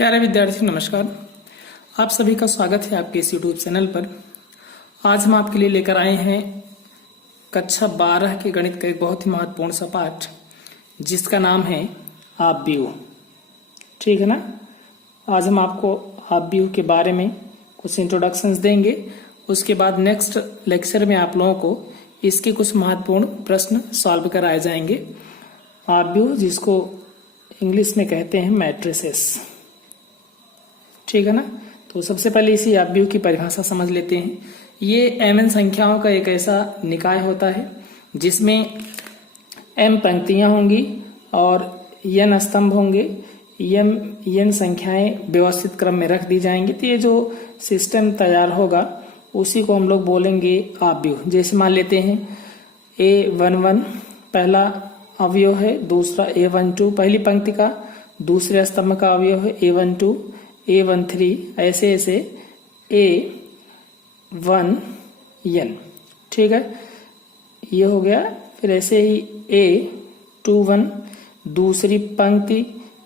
प्यारे विद्यार्थी नमस्कार। आप सभी का स्वागत है आपके इस यूट्यूब चैनल पर। आज हम आपके लिए लेकर आए हैं कक्षा 12 के गणित का एक बहुत ही महत्वपूर्ण सा पाठ जिसका नाम है आव्यूह। ठीक है ना। आज हम आपको आव्यूह के बारे में कुछ इंट्रोडक्शंस देंगे। उसके बाद नेक्स्ट लेक्चर में आप लोगों को इसके कुछ महत्वपूर्ण प्रश्न सॉल्व कराए जाएंगे। आव्यूह जिसको इंग्लिश में कहते हैं मैट्रिसेस। ठीक है ना। तो सबसे पहले इसी आव्यूह की परिभाषा समझ लेते हैं। ये mn संख्याओं का एक ऐसा निकाय होता है जिसमें m पंक्तियां होंगी और n स्तंभ होंगे। n संख्याएं व्यवस्थित क्रम में रख दी जाएंगी। तो ये जो सिस्टम तैयार होगा उसी को हम लोग बोलेंगे आव्यूह। जैसे मान लेते हैं a11 पहला अवयव है, दूसरा a12 पहली पंक्ति का, दूसरे स्तंभ का अवयव है a12, a13 ऐसे ऐसे a1n। ठीक है, ये हो गया। फिर ऐसे ही a21 दूसरी पंक्ति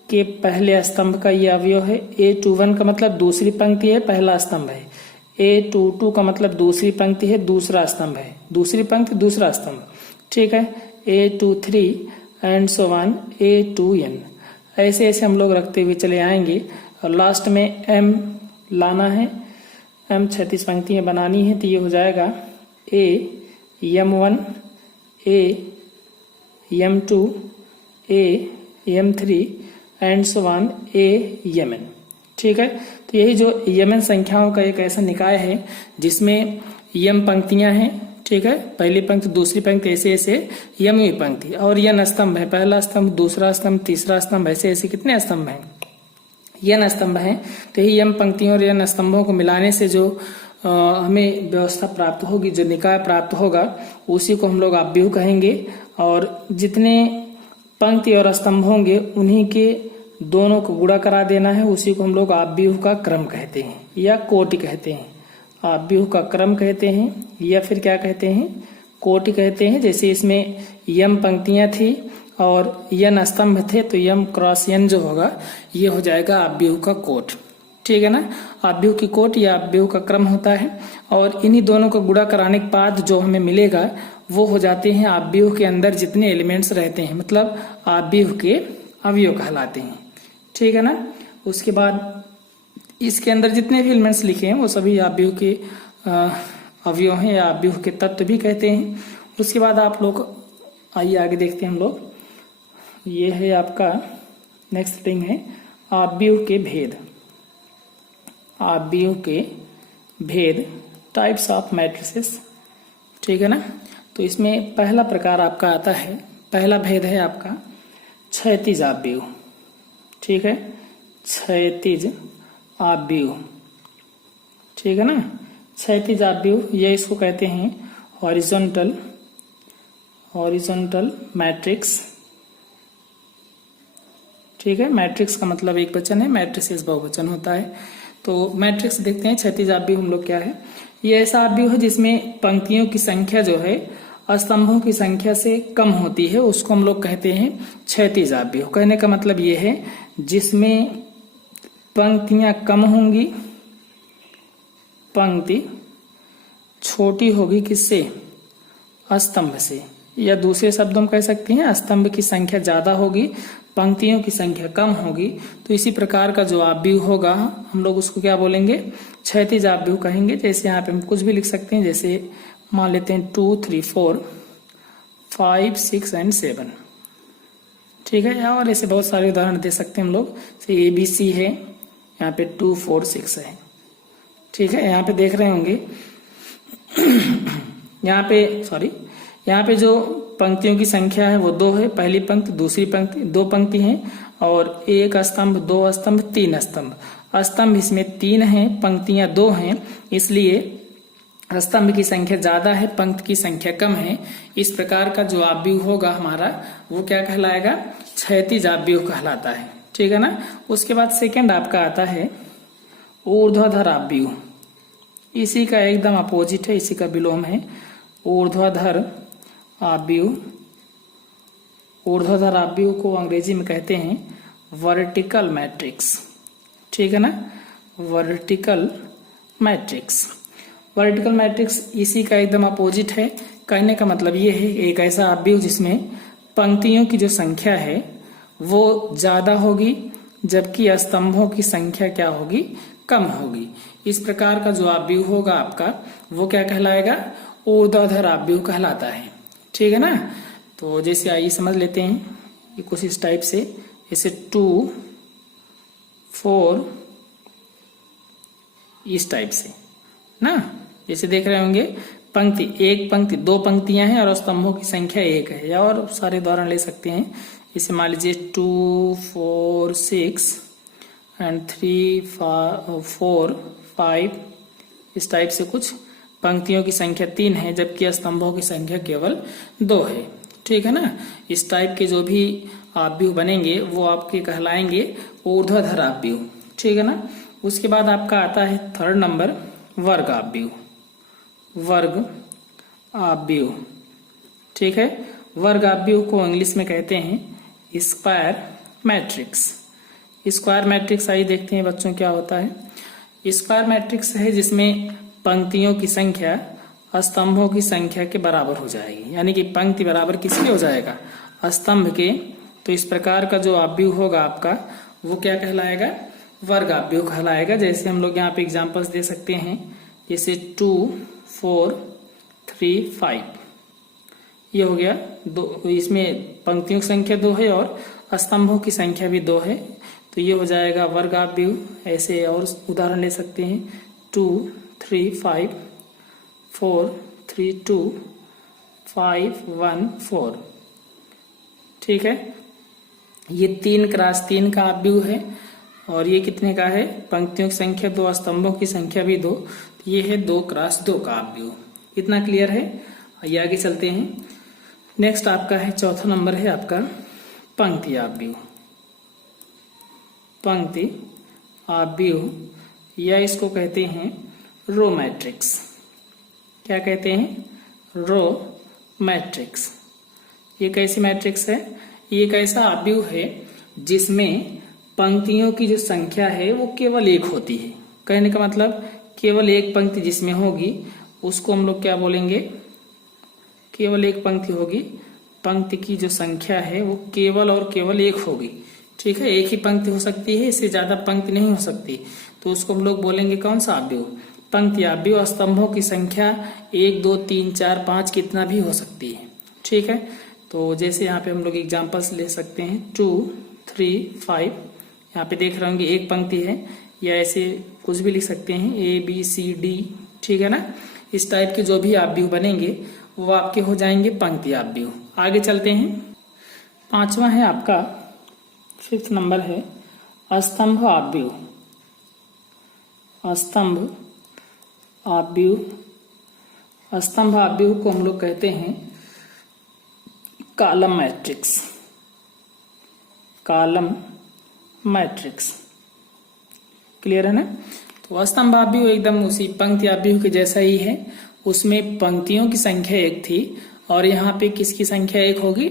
के पहले स्तंभ का ये अवयव है। a21 का मतलब दूसरी पंक्ति है, पहला स्तंभ है। a22 का मतलब दूसरी पंक्ति है, दूसरा स्तंभ है। दूसरी पंक्ति दूसरा स्तंभ। ठीक है, a23 and so on a2n। ऐसे ऐसे हम लोग रखते हुए चले आएंगे और लास्ट में m लाना है। m 36 पंक्तियां बनानी है। तो ये हो जाएगा am1 am2 am3 and so on amn। ठीक है, तो यही जो mn संख्याओं का एक ऐसा निकाय है जिसमें m पंक्तियां हैं। ठीक है, पहली पंक्ति दूसरी पंक्ति ऐसे ऐसे यमवी पंक्ति और n स्तंभ है, पहला स्तंभ दूसरा स्तंभ तीसरा स्तंभ ऐसे ऐसे कितने स्तंभ हैं? n स्तंभ हैं। तो यही m पंक्तियों और n स्तंभों को मिलाने से जो हमें व्यवस्था प्राप्त होगी, जो निकाय प्राप्त होगा उसी को हम लोग आव्यूह कहेंगे। और जितने पंक्ति और स्तंभ होंगे उन्हीं के दोनों को गुणा करा देना है, उसी को हम लोग आव्यूह का क्रम कहते हैं या कोटि कहते हैं। आव्यूह का क्रम कहते हैं या फिर क्या कहते हैं, कोटि कहते हैं। जैसे इसमें यम पंक्तियां थी और n स्तंभ थे तो यम क्रॉस n जो होगा ये हो जाएगा आव्यूह का कोट। ठीक है ना। आव्यूह की कोट या आव्यूह का क्रम होता है और इन्हीं दोनों को गुणा कराने के बाद जो हमें मिलेगा वो हो जाते हैं आव्यूह के अंदर जितने एलिमेंट्स रहते हैं, मतलब आव्यूह के अवयव कहलाते हैं। ठीक है ना। उसके बाद इसके अंदर जितने भी एलिमेंट्स लिखे हैं वो सभी आव्यूह के अवयव हैं या आव्यूह के तत्व भी कहते हैं। उसके बाद आप लोग आइए आगे देखते हैं हम लोग। ये है आपका नेक्स्ट थिंग है आव्यूह के भेद। आव्यूह के भेद, टाइप्स ऑफ मैट्रिसेस। ठीक है ना। तो इसमें पहला प्रकार आपका आता है, पहला भेद है आपका क्षैतिज आव्यूह। ठीक है, क्षैतिज आव्यूह। ठीक है ना। क्षैतिज आव्यूह ये इसको कहते हैं हॉरिजॉन्टल मैट्रिक्स। ठीक है, मैट्रिक्स का मतलब एक वचन है, मैट्रिसेस बहुवचन होता है। तो मैट्रिक्स देखते हैं क्षैतिज आव्यूह हम लोग क्या है। ये ऐसा आव्यूह है जिसमें पंक्तियों की संख्या जो है स्तंभों की संख्या से कम होती है, उसको हम लोग कहते हैं क्षैतिज आव्यूह। कहने का मतलब ये है जिसमें पंक्तियां कम होंगी, पंक्ति छोटी होगी किससे? स्तंभ से। या दूसरे शब्दों में कह सकते हैं स्तंभ की संख्या ज्यादा होगी, पंक्तियों की संख्या कम होगी। तो इसी प्रकार का जो आव्यूह होगा हम लोग उसको क्या बोलेंगे? क्षैतिज आव्यूह कहेंगे। जैसे यहाँ पे हम कुछ भी लिख सकते हैं, जैसे मान लेते हैं 2 3 4 5 6 एंड 7। ठीक है, और ऐसे बहुत सारे उदाहरण दे सकते हैं हम लोग। जैसे ABC है, यहाँ पे 2 4 6 है। ठीक है, यहाँ पे देख रहे होंगे यहाँ पे जो पंक्तियों की संख्या है वो 2 है। पहली पंक्ति दूसरी पंक्ति, 2 पंक्ति हैं और 1 स्तंभ 2 स्तंभ 3 स्तंभ। स्तंभ इसमें 3 हैं, पंक्तियां 2 हैं, इसलिए स्तंभ की संख्या ज्यादा है, पंक्ति की संख्या कम है। इस प्रकार का जो आव्यूह होगा हमारा वो क्या कहलाएगा? क्षैतिज आव्यूह कहलाता है। ठीक है ना। उसके बाद सेकंड आपका आता है ऊर्ध्वाधर आव्यूह। इसी का एकदम अपोजिट है, इसी का विलोम है ऊर्ध्वाधर आव्यूह। ऊर्ध्वाधर आव्यूह को अंग्रेजी में कहते हैं वर्टिकल मैट्रिक्स। ठीक है ना। वर्टिकल मैट्रिक्स, वर्टिकल मैट्रिक्स इसी का एकदम अपोजिट है। कहने का मतलब ये है एक ऐसा अवयव जिसमें पंक्तियों की जो संख्या है वो ज्यादा होगी जबकि स्तंभों की संख्या क्या होगी, कम होगी। इस प्रकार का जो अवयव होगा आपका वो क्या कहलाएगा, ऊर्ध्वाधर अवयव कहलाता है। ठीक है ना। तो जैसे आइए समझ लेते हैं ये कुछ इस टाइप से, जैसे 2 4 इस टाइप से ना। जैसे देख रहे होंगे पंक्ति, एक पंक्ति, दो पंक्तियां हैं और स्तंभों की संख्या एक है, या और सारे उदाहरण ले सकते हैं। इसे मान लीजिए 2 4 6 एंड 3 4 5 इस टाइप से कुछ पंक्तियों की संख्या 3 है जबकि स्तंभों की संख्या केवल 2 है। ठीक है ना। इस टाइप के जो भी अवयव बनेंगे वो आपके कहलाएंगे ऊर्ध्वाधर अवयव। ठीक है ना। उसके बाद आपका आता है थर्ड नंबर वर्ग अवयव, वर्ग अवयव। ठीक है। वर्ग अवयव को इंग्लिश में कहते हैं स्क्वायर मैट्रिक्स। स्क्वायर मैट्रिक्स आइए देखते हैं बच्चों क्या होता है। स्क्वायर मैट्रिक्स है जिसमें पंक्तियों की संख्या स्तंभों की संख्या के बराबर हो जाएगी, यानी कि पंक्ति बराबर किसके हो जाएगा, स्तंभ के। तो इस प्रकार का जो अवयव होगा आपका वो क्या कहलाएगा, वर्ग अवयव कहलाएगा। जैसे हम लोग यहाँ पे एग्जांपल्स दे सकते हैं, जैसे 2 4 3 5 ये हो गया दो, इसमें पंक्तियों की संख्या 2 है और स्तंभों की संख्या भी 2 है, तो ये हो जाएगा वर्ग अवयव। ऐसे और उदाहरण ले सकते हैं 2 3 5 4 3 2 5 1 4। ठीक है। ये 3 क्रॉस 3 का अवयव है और ये कितने का है, पंक्तियों की संख्या 2, स्तंभों की संख्या भी 2, तो ये है 2 क्रॉस 2 का अवयव। इतना क्लियर है। ये आगे चलते हैं। नेक्स्ट आपका है चौथा नंबर है आपका पंक्ति अवयव। पंक्ति अवयव या इसको कहते हैं रो मैट्रिक्स। क्या कहते हैं, रो मैट्रिक्स। ये कैसी मैट्रिक्स है, ये एक ऐसा अवयव है जिसमें पंक्तियों की जो संख्या है वो केवल एक होती है। कहने का मतलब केवल एक पंक्ति जिसमें होगी उसको हम लोग क्या बोलेंगे, केवल एक पंक्ति होगी, पंक्ति की जो संख्या है वो केवल और केवल एक होगी। ठीक है। एक ही पंक्ति हो सकती है, इससे ज्यादा पंक्ति नहीं हो सकती, तो उसको हम लोग बोलेंगे कौन सा अवयव, पंक्ति अवयव। स्तंभों की संख्या 1 2 3 4 5 कितना भी हो सकती है। ठीक है। तो जैसे यहाँ पे हम लोग एग्जांपल्स ले सकते हैं 2 3 5, यहाँ पे देख रहे होंगे एक पंक्ति है, या ऐसे कुछ भी लिख सकते हैं ABCD। ठीक है ना। इस टाइप के जो भी अवयव बनेंगे वो आपके हो जाएंगे पंक्ति अवयव। आगे चलते हैं। पांचवा है आपका, 5th नंबर है स्तंभ अवयव। स्तंभ अवयव, स्तंभ अवयव को हम लोग कहते हैं column matrix. Column matrix clear है ना। तो स्तंभ अवयव एकदम उसी पंक्ति अवयव के जैसा ही है, उसमें पंक्तियों की संख्या 1 थी और यहाँ पे किसकी संख्या 1 होगी,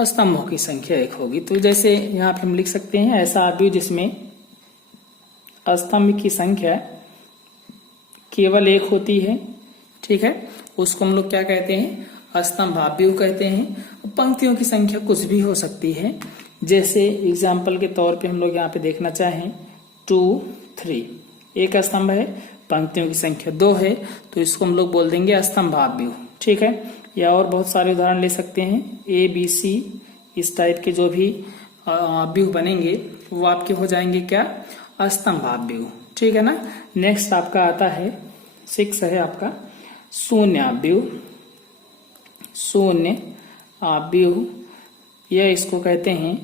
स्तंभों की संख्या 1 होगी। तो जैसे यहाँ पे हम लिख सकते हैं ऐसा अवयव जिसमें स्तंभ की संख्या केवल 1 होती है। ठीक है। उसको हम लोग क्या कहते हैं, स्तंभ अवयव कहते हैं। पंक्तियों की संख्या कुछ भी हो सकती है। जैसे एग्जाम्पल के तौर पे हम लोग यहाँ पे देखना चाहें 2 3, एक स्तंभ है, पंक्तियों की संख्या 2 है, तो इसको हम लोग बोल देंगे स्तंभ अवयव। ठीक है। या और बहुत सारे उदाहरण ले सकते हैं ABC, इस टाइप के जो भी अवयव बनेंगे वो आपके हो जाएंगे क्या, स्तंभ अवयव। ठीक है ना। नेक्स्ट आपका आता है 6 है आपका शून्य अवयव। शून्य अवयव या इसको कहते हैं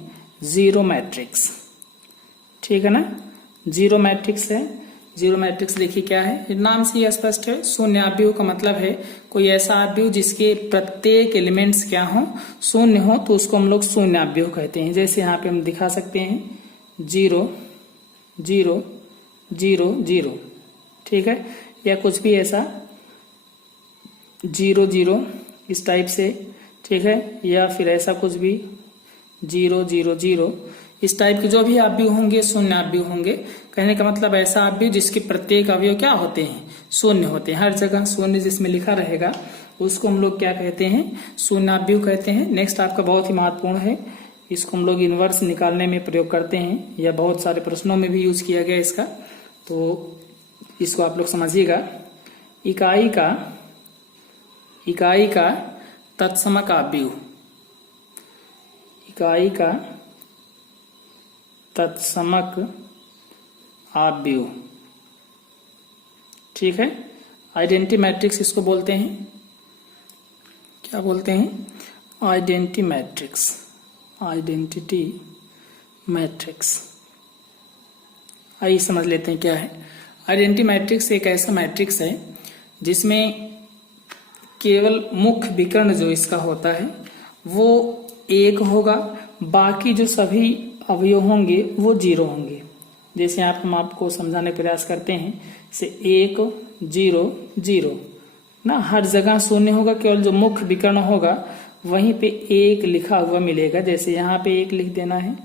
जीरो मैट्रिक्स। ठीक है ना। जीरो मैट्रिक्स है। जीरो मैट्रिक्स देखिए क्या है, नाम से ही स्पष्ट है। शून्य अवयव का मतलब है कोई ऐसा अवयव जिसके प्रत्येक एलिमेंट्स क्या हो, शून्य हो, तो उसको हम लोग शून्य अवयव कहते हैं। जैसे यहाँ पे हम दिखा सकते हैं 0 0 0 0। ठीक है। या कुछ भी ऐसा 0 0 इस टाइप से। ठीक है। या फिर ऐसा कुछ भी 0 0 0, इस टाइप के जो भी अवयव होंगे शून्य अवयव होंगे। कहने का मतलब ऐसा अवयव जिसके प्रत्येक अवयव क्या होते हैं, शून्य होते हैं। हर जगह शून्य जिसमें लिखा रहेगा उसको हम लोग क्या कहते हैं, शून्य अवयव कहते हैं। नेक्स्ट आपका बहुत ही महत्वपूर्ण है, इसको हम लोग इनवर्स निकालने में प्रयोग करते हैं, या बहुत सारे प्रश्नों में भी यूज किया गया इसका, तो इसको आप लोग समझिएगा। इकाई का तत्समक अवयव, इकाई का तत्समक अवयव, ठीक है। आइडेंटिटी मैट्रिक्स इसको बोलते हैं, क्या बोलते हैं, आइडेंटिटी मैट्रिक्स, आइडेंटिटी मैट्रिक्स। आइए समझ लेते हैं क्या है। आइडेंटिटी मैट्रिक्स एक ऐसा मैट्रिक्स है जिसमें केवल मुख्य विकर्ण जो इसका होता है वो 1 होगा, बाकी जो सभी अवयव होंगे वो 0 होंगे। जैसे यहाँ हम आपको समझाने का प्रयास करते हैं, से 1 0 0 ना, हर जगह शून्य होगा, केवल जो मुख्य विकर्ण होगा वहीं पे 1 लिखा हुआ मिलेगा। जैसे यहाँ पे 1 लिख देना है,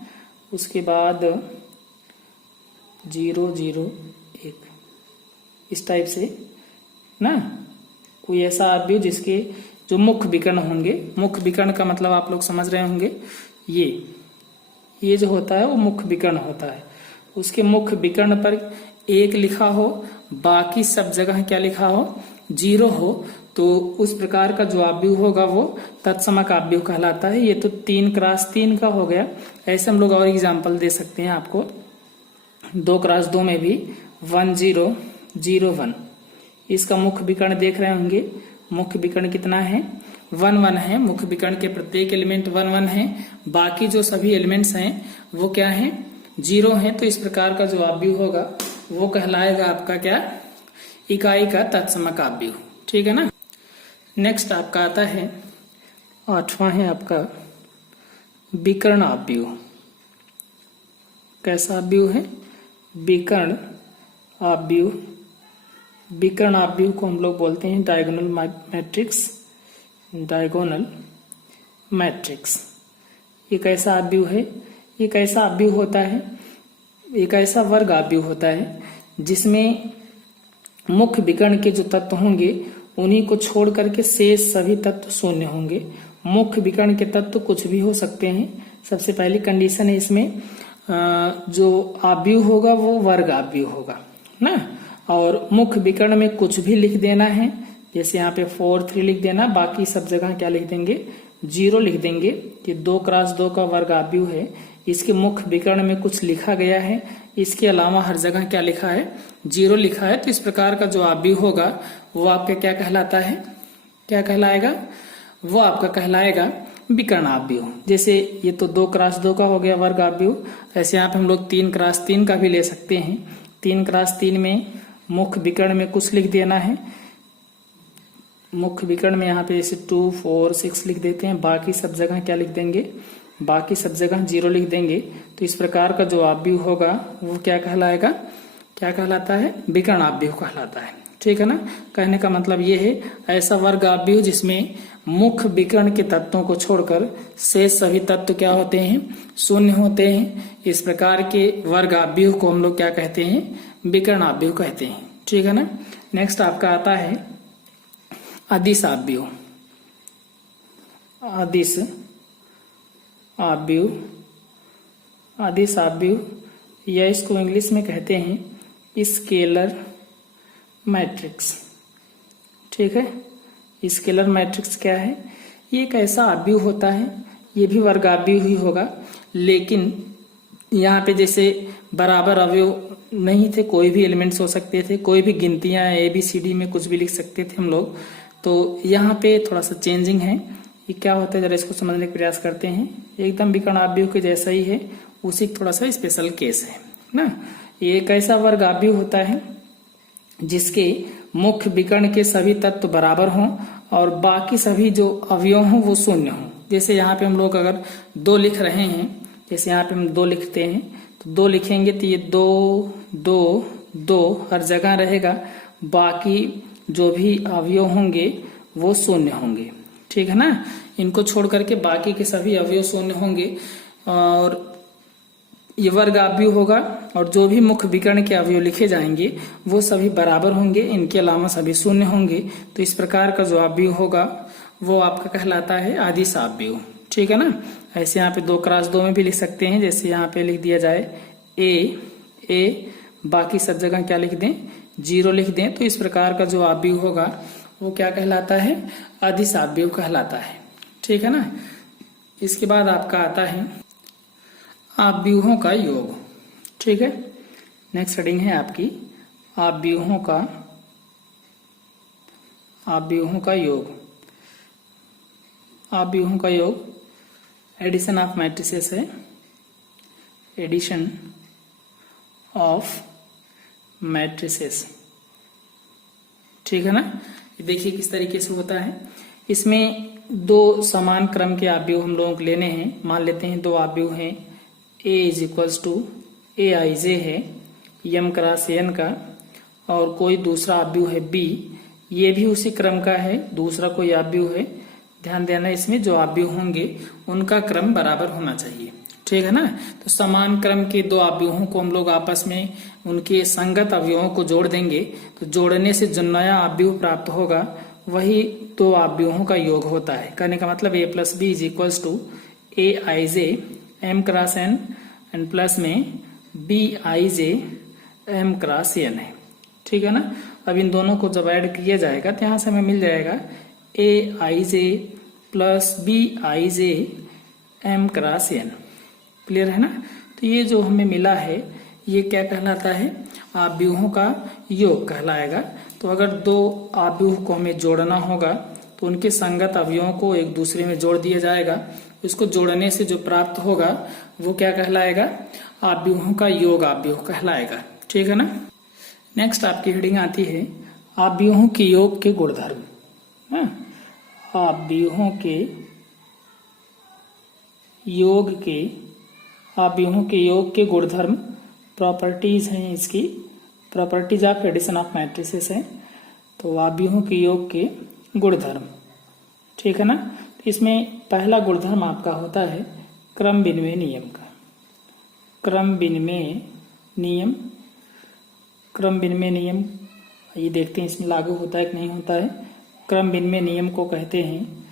उसके बाद 0 0 1, इस टाइप से ना, कोई ऐसा अवयव जिसके जो मुख्य विकर्ण होंगे, मुख्य विकर्ण का मतलब आप लोग समझ रहे होंगे, ये जो होता है वो मुख्य विकर्ण होता है। उसके मुख्य विकर्ण पर 1 लिखा हो, बाकी सब जगह क्या लिखा हो, 0 हो, तो उस प्रकार का जो अवयव होगा वो तत्समक अवयव कहलाता है। ये तो 3x3 का हो गया। ऐसे हम लोग और एग्जाम्पल दे सकते हैं आपको, 2x2 में भी 1 0 0 1। इसका मुख्य विकर्ण देख रहे होंगे, मुख्य विकर्ण कितना है, 1 1 है। मुख्य विकर्ण के प्रत्येक एलिमेंट 1 1 है, बाकी जो सभी एलिमेंट्स हैं वो क्या है, 0 है। तो इस प्रकार का जो अवयव होगा वो कहलाएगा आपका क्या, इकाई का तत्समक अवयव, ठीक है ना। नेक्स्ट आपका आता है 8वां है आपका विकर्ण अवयव। कैसा अवयव है, विकर्ण अवयव। विकर्ण अवयव को हम लोग बोलते हैं डायगोनल मैट्रिक्स, डायगोनल मैट्रिक्स। ये कैसा अवयव है, ये कैसा अवयव होता है, एक ऐसा वर्ग अवयव होता है जिसमें मुख्य विकर्ण के जो तत्व होंगे उन्हीं को छोड़ करके शेष सभी तत्व शून्य होंगे। मुख्य विकर्ण के तत्व कुछ भी हो सकते हैं। सबसे पहली कंडीशन है इसमें, जो अवयव होगा वो वर्ग अवयव होगा ना, और मुख्य विकर्ण में कुछ भी लिख देना है। जैसे यहाँ पे 4 3 लिख देना, बाकी सब जगह क्या लिख देंगे, 0 लिख देंगे। ये 2x2 का वर्ग अवयव है, इसके मुख्य विकर्ण में कुछ लिखा गया है, इसके अलावा हर जगह क्या लिखा है, 0 लिखा है। तो इस प्रकार का जो अवयव होगा वो आपका क्या कहलाता है, क्या कहलाएगा, वो आपका कहलाएगा विकर्ण अवयव। जैसे ये तो 2x2 का हो गया वर्ग अवयव, ऐसे यहाँ पे हम लोग 3x3 का भी ले सकते हैं। 3x3 में मुख्य विकर्ण में कुछ लिख देना है, मुख्य विकर्ण में यहाँ पे जैसे 2 4 6 लिख देते हैं, बाकी सब जगह क्या लिख देंगे, बाकी सब जगह 0 लिख देंगे। तो इस प्रकार का जो अवयव होगा वो क्या कहलाएगा, क्या कहलाता है, विकर्ण अवयव कहलाता है, ठीक है ना। कहने का मतलब ये है, ऐसा वर्ग अवयव जिसमें मुख्य विकर्ण के तत्वों को छोड़कर शेष सभी तत्व क्या होते हैं, शून्य होते हैं। इस प्रकार के वर्ग अवयव को हम लोग क्या कहते हैं, विकर्ण अवयव कहते हैं, ठीक है ना। नेक्स्ट आपका आता है अदिश अवयव। अदिश अवयव, अदिश अवयव या इसको इंग्लिश में कहते हैं स्केलर मैट्रिक्स, ठीक है। स्केलर मैट्रिक्स क्या है, ये एक ऐसा अवयव होता है, ये भी वर्ग अवयव ही होगा, लेकिन यहाँ पे जैसे बराबर अवयव नहीं थे, कोई भी एलिमेंट्स हो सकते थे, कोई भी गिनतियां ABCD में कुछ भी लिख सकते थे हम लोग। तो यहाँ पे थोड़ा सा चेंजिंग है। ये क्या होता है, जरा इसको समझने का प्रयास करते हैं। एकदम विकर्ण अवयव के जैसा ही है, उसी थोड़ा सा स्पेशल केस है ना। ये एक ऐसा वर्ग अवयव होता है जिसके मुख्य विकर्ण के सभी तत्व बराबर हों और बाकी सभी जो अवयव हों वो शून्य हों। जैसे यहाँ पे हम लोग अगर 2 लिख रहे हैं, जैसे यहाँ पे हम 2 लिखते हैं, तो 2 लिखेंगे तो ये 2 2 2 हर जगह रहेगा, बाकी जो भी अवयव होंगे वो शून्य होंगे, ठीक है ना। इनको छोड़ करके बाकी के सभी अवयव शून्य होंगे। और ये वर्ग अवयव होगा और जो भी मुख्य विकर्ण के अवयव लिखे जाएंगे वो सभी बराबर होंगे, इनके अलावा सभी शून्य होंगे। तो इस प्रकार का जो अवयव होगा वो आपका कहलाता है आदिश अवयव। ठीक है ना। ऐसे यहाँ पे 2x2 में भी लिख सकते हैं, जैसे यहाँ पे लिख दिया जाए ए, बाकी सब जगह क्या लिख दें, 0 लिख दें। तो इस प्रकार का जो अवयव होगा वो क्या कहलाता है, अदिश अवयव कहलाता है। ठीक है ना। इसके बाद आपका आता है अवयवों का योग। ठीक है। नेक्स्ट हेडिंग है आपकी अवयवों का योग। अवयवों का योग एडिशन ऑफ मैट्रिसेस है, एडिशन ऑफ मैट्रिसेस। ठीक है ना। देखिए किस तरीके से होता है। इसमें 2 समान क्रम के अवयव हम लोगों को लेने हैं। मान लेते हैं 2 अवयव हैं, A is equals to AIJ है m क्रॉस n का, और कोई दूसरा अवयव है B, ये भी उसी क्रम का है, दूसरा कोई अवयव है। ध्यान देना इसमें जो अवयव होंगे उनका क्रम बराबर होना चाहिए। ठीक है ना। तो समान क्रम के 2 अवयवों को हम लोग आपस में उनके संगत अवयवों को जोड़ देंगे, तो जोड़ने से जो नया अवयव प्राप्त होगा वही 2 अवयवों का योग होता है। कहने का मतलब A plus B is equals to AIJ m cross n and plus में BIJ m क्रॉस n है। ठीक है ना। अब इन दोनों को जब ऐड किया जाएगा तो यहाँ से हमें मिल जाएगा AIJ plus BIJ m cross n। Clear है ना। तो ये जो हमें मिला है ये क्या कहलाता है, अवयवों का योग कहलाएगा। तो अगर 2 अवयव को हमें जोड़ना होगा तो उनके संगत अवयवों को एक दूसरे में जोड़ दिया जाएगा। इसको जोड़ने से जो प्राप्त होगा वो क्या कहलाएगा, अवयवों का योग अवयव कहलाएगा। ठीक है ना। नेक्स्ट आपकी हेडिंग आती है अवयवों के योग के गुणधर्म। अवयवों के योग के गुणधर्म प्रॉपर्टीज हैं इसकी, properties of addition of matrices है। तो अवयवों के योग के गुणधर्म। ठीक है ना। तो इसमें पहला गुणधर्म आपका होता है क्रम विनिमय नियम का। क्रम विनिमय नियम ये देखते हैं इसमें लागू होता है कि नहीं होता है। क्रम विनिमय नियम को कहते हैं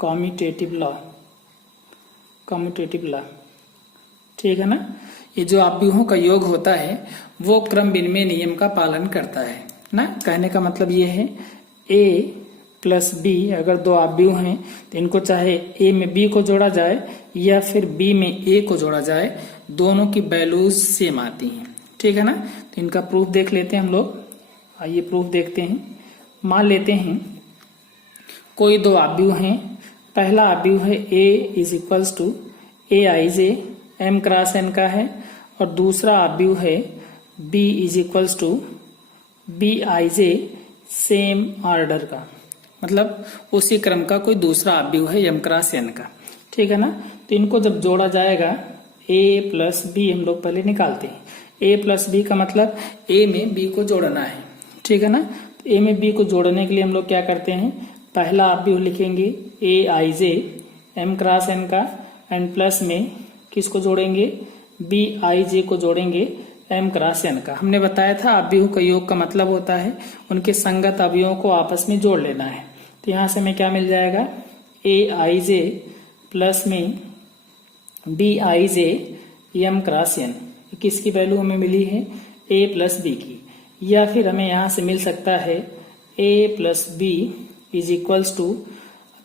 कम्यूटेटिव लॉ। ठीक है ना। ये जो अवयवों का योग होता है वो क्रम विनिमय नियम का पालन करता है ना। कहने का मतलब ये है A प्लस B, अगर 2 अवयव हैं तो इनको चाहे A में B को जोड़ा जाए या फिर B में A को जोड़ा जाए, दोनों की वैल्यूज सेम आती हैं। ठीक है ना। तो इनका प्रूफ देख लेते हैं हम लोग। आइए प्रूफ देखते हैं। मान लेते हैं कोई 2 अवयव हैं। पहला अवयव है A is equals to AIJ m cross n का है, और दूसरा अवयव है B is equals to BIJ same order का, मतलब उसी क्रम का कोई दूसरा अवयव है m क्रॉस n का। ठीक है ना। तो इनको जब जोड़ा जाएगा A प्लस B हम लोग पहले निकालते हैं। A प्लस B का मतलब A में B को जोड़ना है। ठीक है ना। तो A में B को जोड़ने के लिए हम लोग क्या करते हैं, पहला अवयव लिखेंगे AIJ m क्रॉस n का, एंड प्लस में किसको जोड़ेंगे, BIJ को जोड़ेंगे m क्रॉस n का। हमने बताया था अवयव का योग का मतलब होता है उनके संगत अवयवों को आपस में जोड़ लेना है। तो यहाँ से हमें क्या मिल जाएगा, AIJ प्लस में BIJ m क्रॉस n। किसकी वैल्यू हमें मिली है, A प्लस B की। या फिर हमें यहाँ से मिल सकता है A plus B is equals to,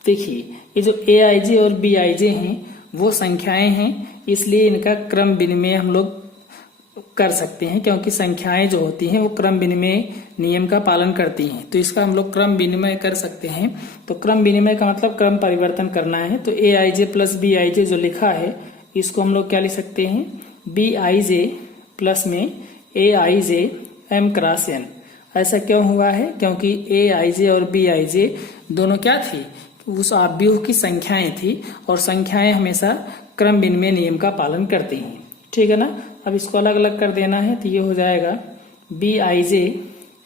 देखिए ये जो AIJ और BIJ हैं वो संख्याएं हैं, इसलिए इनका क्रम विनिमय हम लोग कर सकते हैं, क्योंकि संख्याएं जो होती हैं वो क्रम विनिमय नियम का पालन करती हैं। तो इसका हम लोग क्रम विनिमय कर सकते हैं। तो क्रम विनिमय का मतलब क्रम परिवर्तन करना है। तो AIJ प्लस BIJ जो लिखा है इसको हम लोग क्या लिख सकते हैं, BIJ प्लस में AIJ m क्रॉस n। ऐसा क्यों हुआ है, क्योंकि AIJ और BIJ दोनों क्या थी, उस अवयव की संख्याएं थी, और संख्याएं हमेशा क्रम विनिमय नियम का पालन करती हैं। ठीक है ना। अब इसको अलग अलग कर देना है, तो ये हो जाएगा BIJ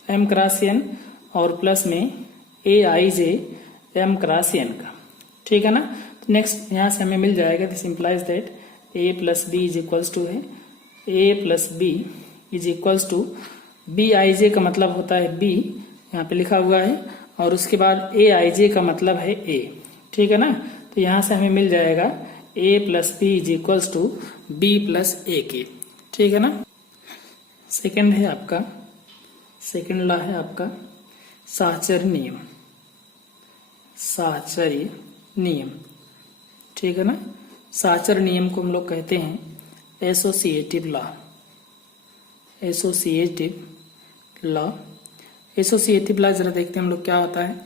m क्रॉस n और प्लस में AIJ m क्रॉस n का। ठीक है ना। तो नेक्स्ट यहाँ से हमें मिल जाएगा, this implies that A plus B is equals to है A plus B is equals to b I j का मतलब होता है बी, यहाँ पे लिखा हुआ है, और उसके बाद ए आई जे का मतलब है ए। ठीक है ना, तो यहां से हमें मिल जाएगा A plus B is equals to B plus A के। ठीक है ना। सेकंड है आपका, सेकंड लॉ है आपका साहचर्य नियम, साहचर्य नियम। ठीक है ना। साहचर्य नियम को हम लोग कहते हैं associative law, associative law. Associative law जरा देखते हैं हम लोग क्या होता है।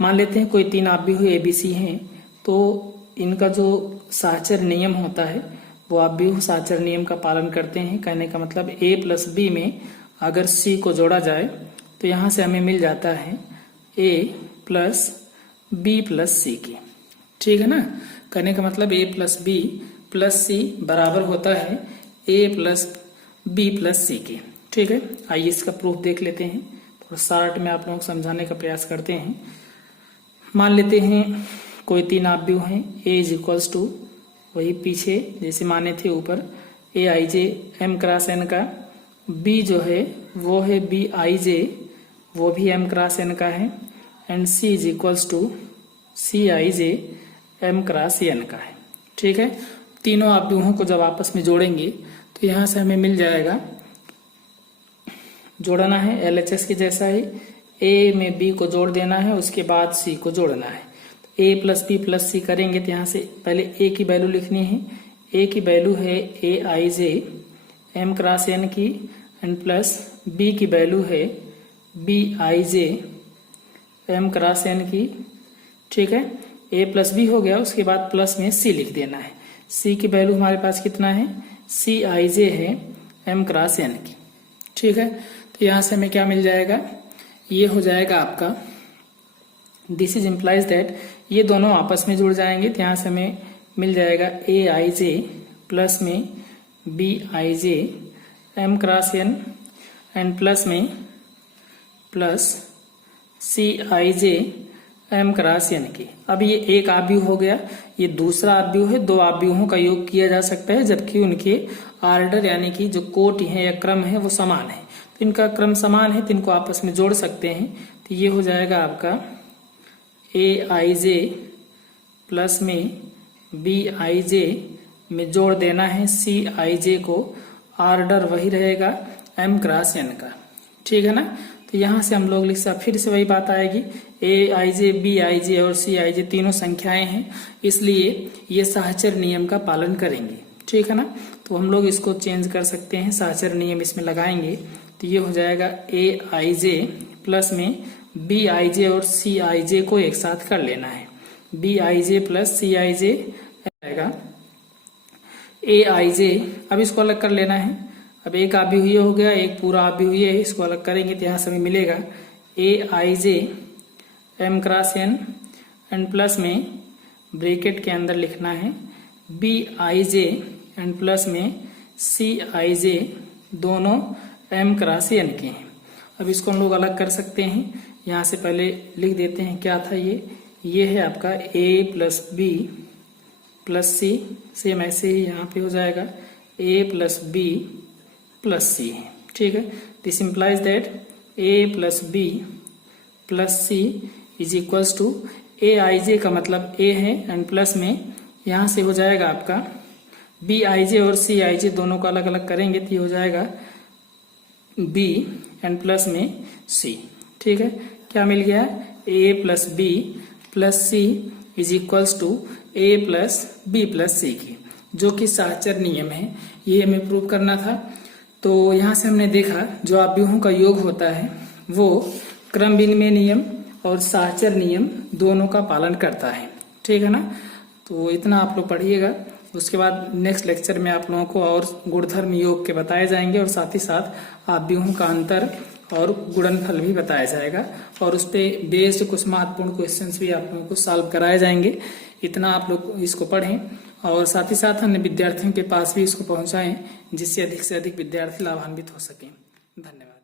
मान लेते हैं कोई तीन आव्यूह एबीसी हैं, तो इनका जो साहचर्य नियम होता है वो आव्यूह साहचर्य नियम का पालन करते हैं। कहने का मतलब ए प्लस बी में अगर सी को जोड़ा जाए तो यहां से हमें मिल जाता है A plus B plus C की। ठीक है ना। कहने का मतलब ए प्लस बी प्लस सी बराबर होता है ए प्लस बी प्लस सी के। ठीक है। आइए इसका प्रूफ देख लेते हैं, थोड़ा शार्ट में आप लोगों को समझाने का प्रयास करते हैं। मान लेते हैं कोई तीन आव्यूह हैं, ए इज इक्वल्स टू वही पीछे जैसे माने थे ऊपर ए आई जे एम क्रॉस एन का, बी जो है वो है बी आई जे वो भी एम क्रॉस एन का है, and C is equals to C I J M cross N का है। ठीक है। तीनों आव्यूहों को जब आपस में जोड़ेंगे तो यहां से हमें मिल जाएगा, जोड़ना है एलएचएस के जैसा ही, ए में बी को जोड़ देना है, उसके बाद सी को जोड़ना है। ए प्लस बी प्लस सी करेंगे तो यहाँ से पहले ए की वैल्यू लिखनी है। ए की वैल्यू है A I J M cross N की, एंड प्लस बी की वैल्यू है B I J M cross N की। ठीक है। ए प्लस बी हो गया, उसके बाद प्लस में सी लिख देना है। सी की वैल्यू हमारे पास कितना है, सी आई जे है एम क्रॉस एन की। ठीक है। तो यहां से हमें क्या मिल जाएगा, ये हो जाएगा आपका, दिस इज इम्प्लाइज दैट ये दोनों आपस में जुड़ जाएंगे, तो यहां से हमें मिल जाएगा ए आई जे प्लस में B I J M cross N, and plus में plus C I J M cross N की। अब ये एक आव्यूह हो गया, ये दूसरा आव्यूह है। दो आव्यूहों का योग किया जा सकता है जबकि उनके आर्डर यानी कि जो कोटि है या क्रम है वो समान है। तो इनका क्रम समान है तो इनको आपस में जोड़ सकते हैं। तो ये हो जाएगा आपका ए आई जे प्लस में बी आई जे में जोड़ देना है सी आई जे को, आर्डर वही रहेगा एम क्रॉस एन का। ठीक है ना। तो यहां से हम लोग लिख सकते, फिर से वही बात आएगी, ए आई जे बी आई जे और सी आई जे तीनों संख्याएं हैं, इसलिए ये साहचर्य नियम का पालन करेंगे। ठीक है ना। तो हम लोग इसको चेंज कर सकते हैं, साहचर्य नियम इसमें लगाएंगे तो ये हो जाएगा ए आई जे प्लस में बी आई जे और सी आई जे को एक साथ कर लेना है, B I J plus C I जे आएगा ए आई जे। अब इसको अलग कर लेना है। अब एक आव्यूह ये हो गया, एक पूरा आव्यूह ये है, इसको अलग करेंगे तो यहाँ से हमें मिलेगा a I J M cross N, and plus में ब्रैकेट के अंदर लिखना है B I j, and plus में सी आई जे, दोनों एम क्रॉस एन के हैं। अब इसको हम लोग अलग कर सकते हैं। यहाँ से पहले लिख देते हैं क्या था ये है आपका A plus B plus C, same ऐसे ही यहाँ पे हो जाएगा A plus B plus C है। ठीक है। This implies that A plus B plus C is equals to a I j का मतलब ए है, एंड प्लस में यहाँ से हो जाएगा आपका बी आई जे और सी आई जे दोनों को अलग अलग करेंगे तो ये हो जाएगा बी एंड प्लस में सी। ठीक है। क्या मिल गया, A plus B plus C is equals to A plus B plus C की, जो कि साहचर्य नियम है, ये हमें प्रूव करना था। तो यहाँ से हमने देखा जो आव्यूहों का योग होता है वो क्रम विनिमय नियम और साहचर्य नियम दोनों का पालन करता है। ठीक है ना। तो इतना आप लोग पढ़िएगा, उसके बाद नेक्स्ट लेक्चर में आप लोगों को और गुणधर्म योग के बताए जाएंगे, और साथ ही साथ आव्यूहों का अंतर और गुणनफल भी बताया जाएगा, और उस पर बेस्ड कुछ महत्वपूर्ण क्वेश्चंस भी आप लोगों को सॉल्व कराए जाएंगे। इतना आप लोग इसको पढ़ें, और साथ ही साथ अन्य विद्यार्थियों के पास भी इसको पहुंचाएं, जिससे अधिक से अधिक विद्यार्थी लाभान्वित हो सकें। धन्यवाद।